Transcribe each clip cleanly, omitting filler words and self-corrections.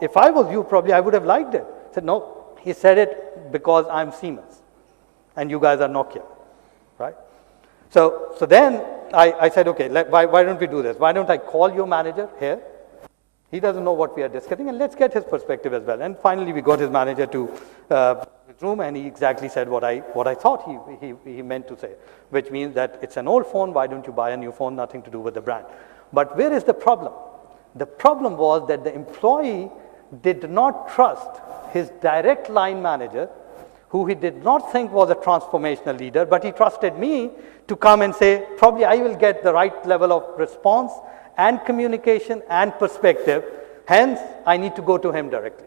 if I was you, probably I would have liked it. I said, no, he said it because I'm Siemens and you guys are Nokia, right? So then I said, okay, why don't we do this? Why don't I call your manager here? He doesn't know what we are discussing, and let's get his perspective as well. And finally, we got his manager to his room, and he exactly said what I thought he meant to say, which means that it's an old phone, why don't you buy a new phone, nothing to do with the brand. But where is the problem? The problem was that the employee did not trust his direct line manager, who he did not think was a transformational leader, but he trusted me to come and say, probably I will get the right level of response and communication and perspective, hence I need to go to him directly.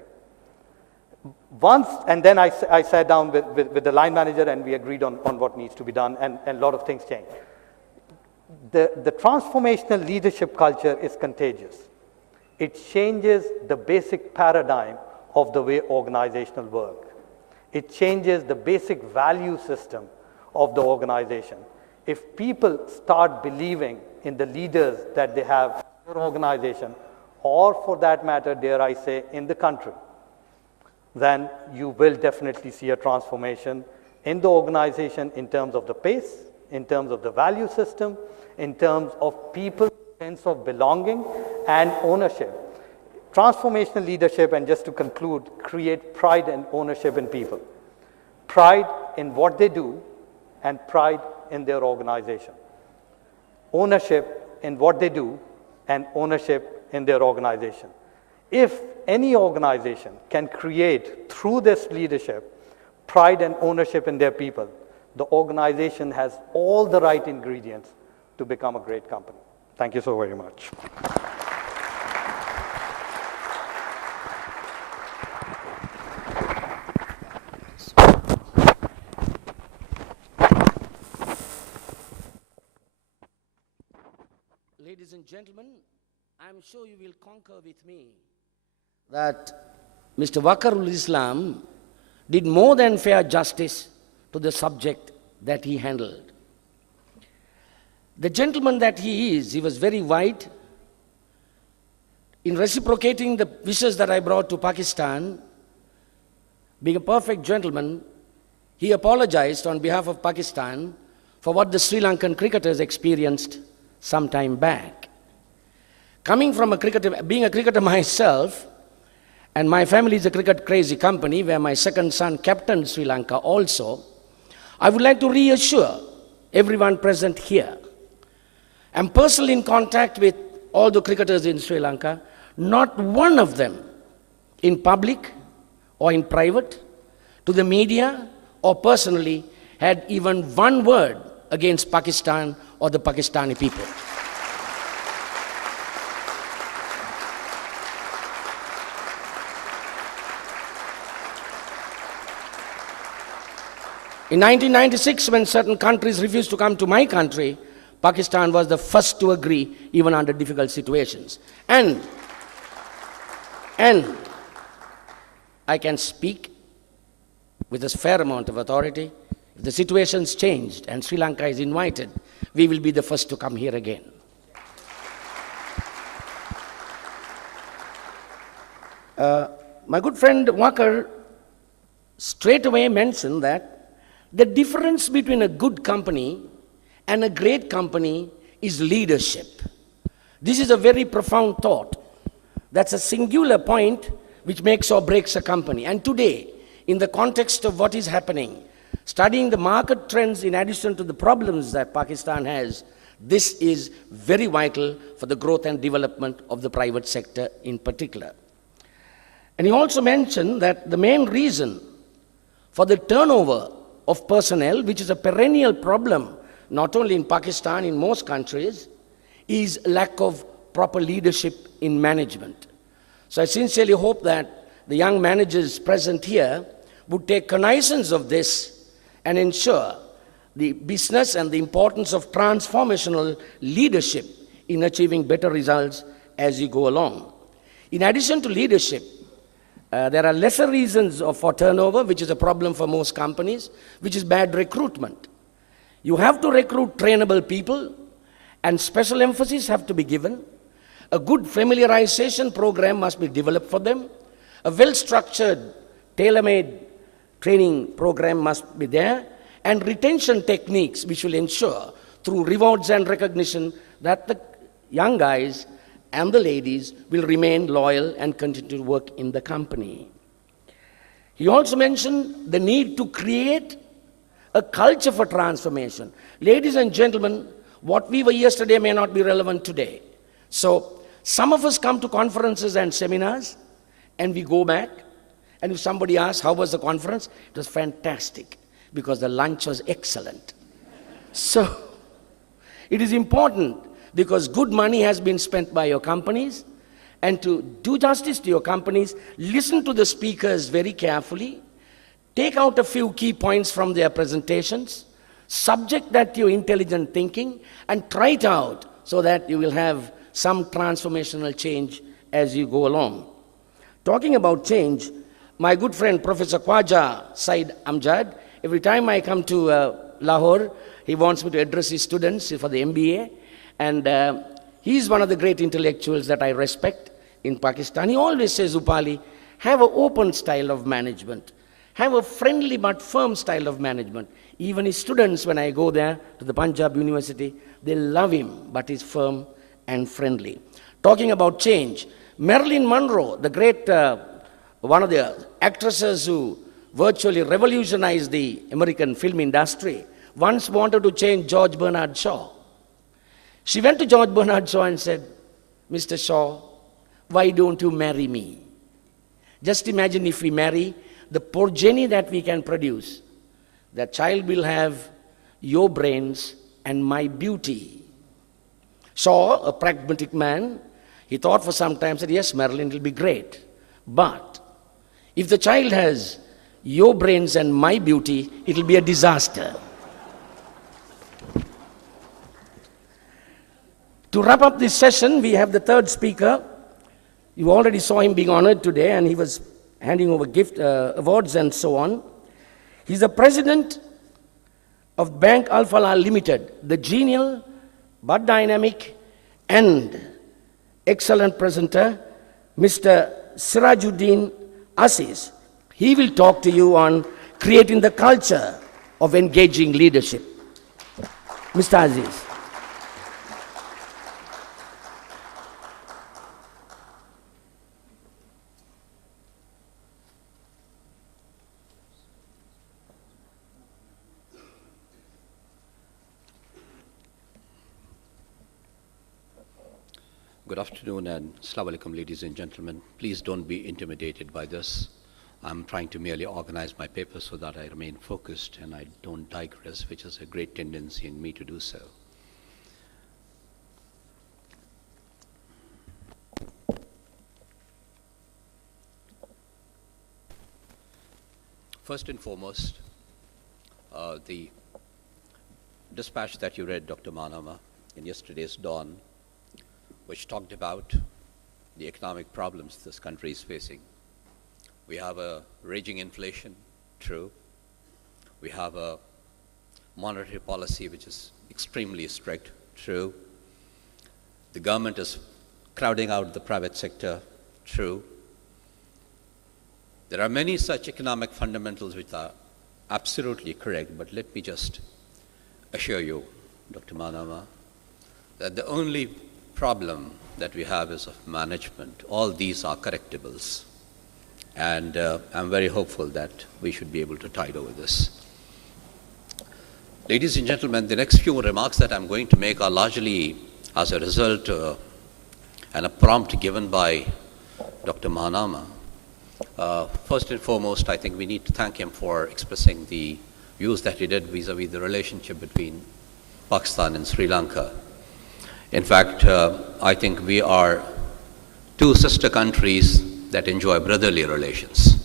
And then I sat down with the line manager and we agreed on what needs to be done, and a lot of things changed. The transformational leadership culture is contagious. It changes the basic paradigm of the way organizational work. It changes the basic value system of the organization. If people start believing in the leaders that they have in their organization, or for that matter, dare I say, in the country, then you will definitely see a transformation in the organization in terms of the pace, in terms of the value system, in terms of people's sense of belonging and ownership. Transformational leadership, and just to conclude, create pride and ownership in people. Pride in what they do and pride in their organization. Ownership in what they do and ownership in their organization. If any organization can create, through this leadership, pride and ownership in their people, the organization has all the right ingredients to become a great company. Thank you so very much. Ladies and gentlemen, I'm sure you will concur with me that Mr. Wakarul Islam did more than fair justice to the subject that he handled. The gentleman that he is, he was very wide. In reciprocating the wishes that I brought to Pakistan, being a perfect gentleman, he apologized on behalf of Pakistan for what the Sri Lankan cricketers experienced some time back. Coming from being a cricketer myself, and my family is a cricket crazy company where my second son captained Sri Lanka also, I would like to reassure everyone present here. I'm personally in contact with all the cricketers in Sri Lanka. Not one of them in public or in private, to the media or personally, had even one word against Pakistan or the Pakistani people. In 1996, when certain countries refused to come to my country, Pakistan was the first to agree, even under difficult situations. And I can speak with a fair amount of authority. If the situation's changed and Sri Lanka is invited, we will be the first to come here again. My good friend Wakar straight away mentioned that the difference between a good company and a great company is leadership. This is a very profound thought. That's a singular point which makes or breaks a company. And today, in the context of what is happening, studying the market trends in addition to the problems that Pakistan has, this is very vital for the growth and development of the private sector in particular. And he also mentioned that the main reason for the turnover of personnel, which is a perennial problem, not only in Pakistan, in most countries, is lack of proper leadership in management. So I sincerely hope that the young managers present here would take cognizance of this and ensure the business and the importance of transformational leadership in achieving better results as you go along. In addition to leadership, there are lesser reasons for turnover, which is a problem for most companies, which is bad recruitment. You have to recruit trainable people, and special emphasis have to be given. A good familiarization program must be developed for them. A well-structured, tailor-made training program must be there, and retention techniques which will ensure through rewards and recognition that the young guys and the ladies will remain loyal and continue to work in the company. He also mentioned the need to create a culture for transformation. Ladies and gentlemen, what we were yesterday may not be relevant today. So some of us come to conferences and seminars, and we go back, and if somebody asks, how was the conference? It was fantastic, because the lunch was excellent. So it is important, because good money has been spent by your companies, and to do justice to your companies, listen to the speakers very carefully, take out a few key points from their presentations, subject that to your intelligent thinking, and try it out so that you will have some transformational change as you go along. Talking about change, my good friend Professor Khwaja Said Amjad, every time I come to Lahore, he wants me to address his students for the MBA, and he's one of the great intellectuals that I respect in Pakistan. He always says, Upali, have an open style of management. Have a friendly but firm style of management. Even his students, when I go there to the Punjab University, they love him, but he's firm and friendly. Talking about change, Marilyn Monroe, the great, one of the actresses who virtually revolutionized the American film industry, once wanted to change George Bernard Shaw. She went to George Bernard Shaw and said, Mr. Shaw, why don't you marry me? Just imagine if we marry, the progeny that we can produce. That child will have your brains and my beauty. Shaw, a pragmatic man, he thought for some time, said, yes, Marilyn, will be great. But if the child has your brains and my beauty, it will be a disaster. To wrap up this session, we have the third speaker. You already saw him being honored today, and he was handing over awards and so on. He's the president of Bank Al Falah Limited, the genial but dynamic and excellent presenter, Mr. Siraj-u-din Aziz. He will talk to you on creating the culture of engaging leadership. Mr. Aziz. Good afternoon and Assalamu alaikum, ladies and gentlemen. Please don't be intimidated by this. I'm trying to merely organize my paper so that I remain focused and I don't digress, which is a great tendency in me to do so. First and foremost, the dispatch that you read, Dr. Manama, in yesterday's Dawn, which talked about the economic problems this country is facing. We have a raging inflation, true. We have a monetary policy which is extremely strict, true. The government is crowding out the private sector, true. There are many such economic fundamentals which are absolutely correct, but let me just assure you, Dr. Manama, that the only problem that we have is of management. All these are correctables. And I'm very hopeful that we should be able to tide over this. Ladies and gentlemen, the next few remarks that I'm going to make are largely as a result and a prompt given by Dr. Mahanama. First and foremost, I think we need to thank him for expressing the views that he did vis-a-vis the relationship between Pakistan and Sri Lanka. In fact, I think we are two sister countries that enjoy brotherly relations.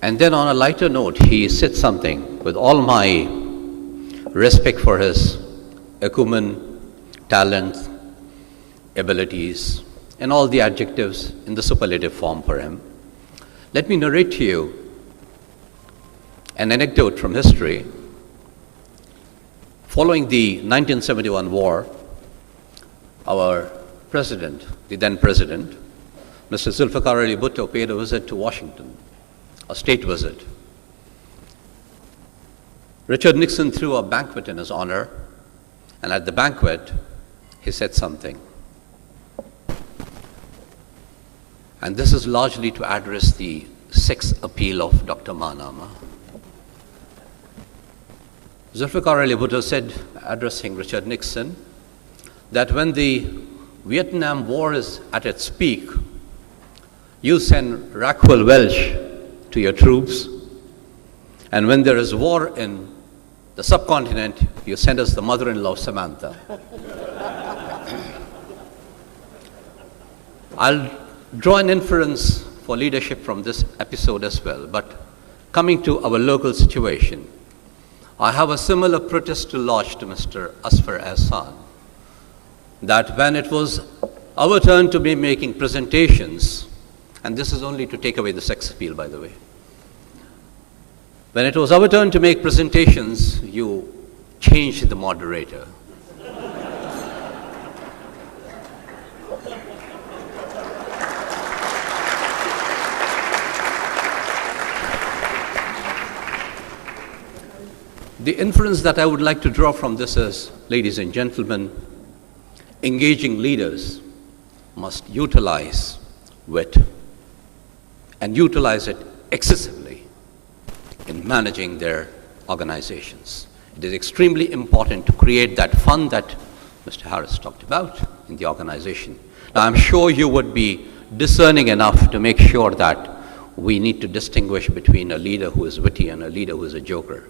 And then on a lighter note, he said something with all my respect for his acumen, talent, abilities, and all the adjectives in the superlative form for him. Let me narrate to you an anecdote from history Following the 1971 war, our president, the then president, Mr. Zulfikar Ali Bhutto, paid a visit to Washington, a state visit. Richard Nixon threw a banquet in his honor, and at the banquet, he said something. And this is largely to address the sex appeal of Dr. Manama. Zulfikar Ali Bhutto said, addressing Richard Nixon, that when the Vietnam War is at its peak, you send Rackwell Welch to your troops, and when there is war in the subcontinent, you send us the mother-in-law Samantha. I'll draw an inference for leadership from this episode as well, but coming to our local situation, I have a similar protest to lodge to Mr. Asfar Ahsan, that when it was our turn to be making presentations, and this is only to take away the sex appeal, by the way, when it was our turn to make presentations, you changed the moderator. The inference that I would like to draw from this is, ladies and gentlemen, engaging leaders must utilize wit and utilize it excessively in managing their organizations. It is extremely important to create that fun that Mr. Harris talked about in the organization. Now, I'm sure you would be discerning enough to make sure that we need to distinguish between a leader who is witty and a leader who is a joker.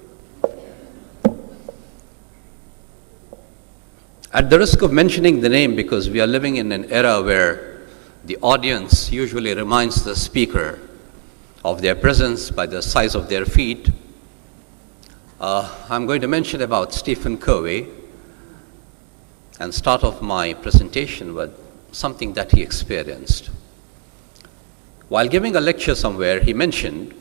At the risk of mentioning the name, because we are living in an era where the audience usually reminds the speaker of their presence by the size of their feet, I'm going to mention about Stephen Covey and start off my presentation with something that he experienced. While giving a lecture somewhere, he mentioned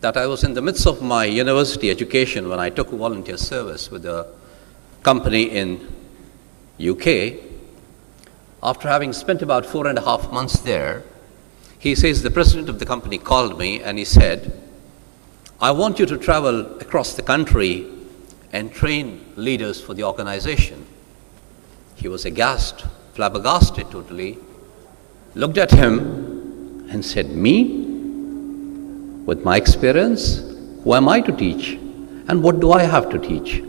that I was in the midst of my university education when I took volunteer service with a company in UK. After having spent about 4.5 months there, he says the president of the company called me and he said, I want you to travel across the country and train leaders for the organization. He was aghast, flabbergasted totally, looked at him and said, me? With my experience, who am I to teach? And what do I have to teach?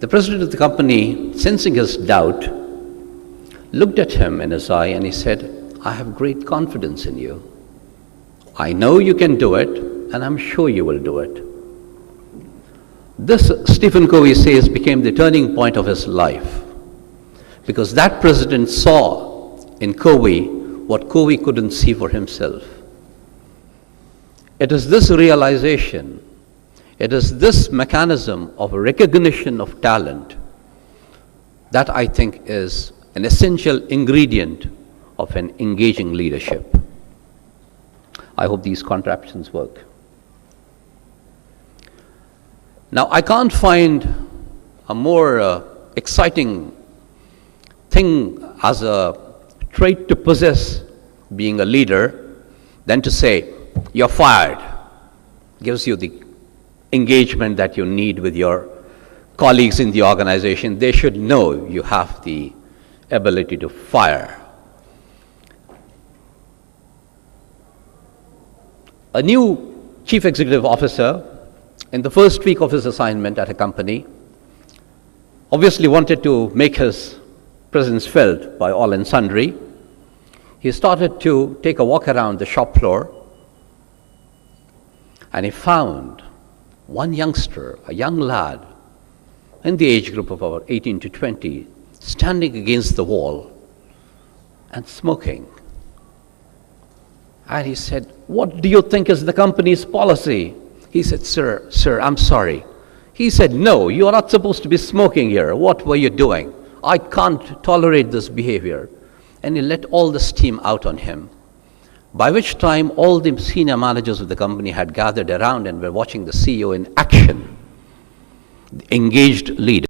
The president of the company, sensing his doubt, looked at him in his eye and he said, I have great confidence in you. I know you can do it, and I'm sure you will do it. This, Stephen Covey says, became the turning point of his life, because that president saw in Covey what Covey couldn't see for himself. It is this realization, it is this mechanism of recognition of talent that I think is an essential ingredient of an engaging leadership. I hope these contraptions work. Now, I can't find a more exciting thing as a trait to possess being a leader than to say, you're fired. Gives you the engagement that you need with your colleagues in the organization. They should know you have the ability to fire. A new chief executive officer, in the first week of his assignment at a company, obviously wanted to make his presence felt by all and sundry. He started to take a walk around the shop floor, and he found one youngster, a young lad, in the age group of about 18 to 20, standing against the wall and smoking. And he said, what do you think is the company's policy? He said, sir, I'm sorry. He said, no, you are not supposed to be smoking here. What were you doing? I can't tolerate this behavior. And he let all the steam out on him. By which time all the senior managers of the company had gathered around and were watching the CEO in action. engaged leader.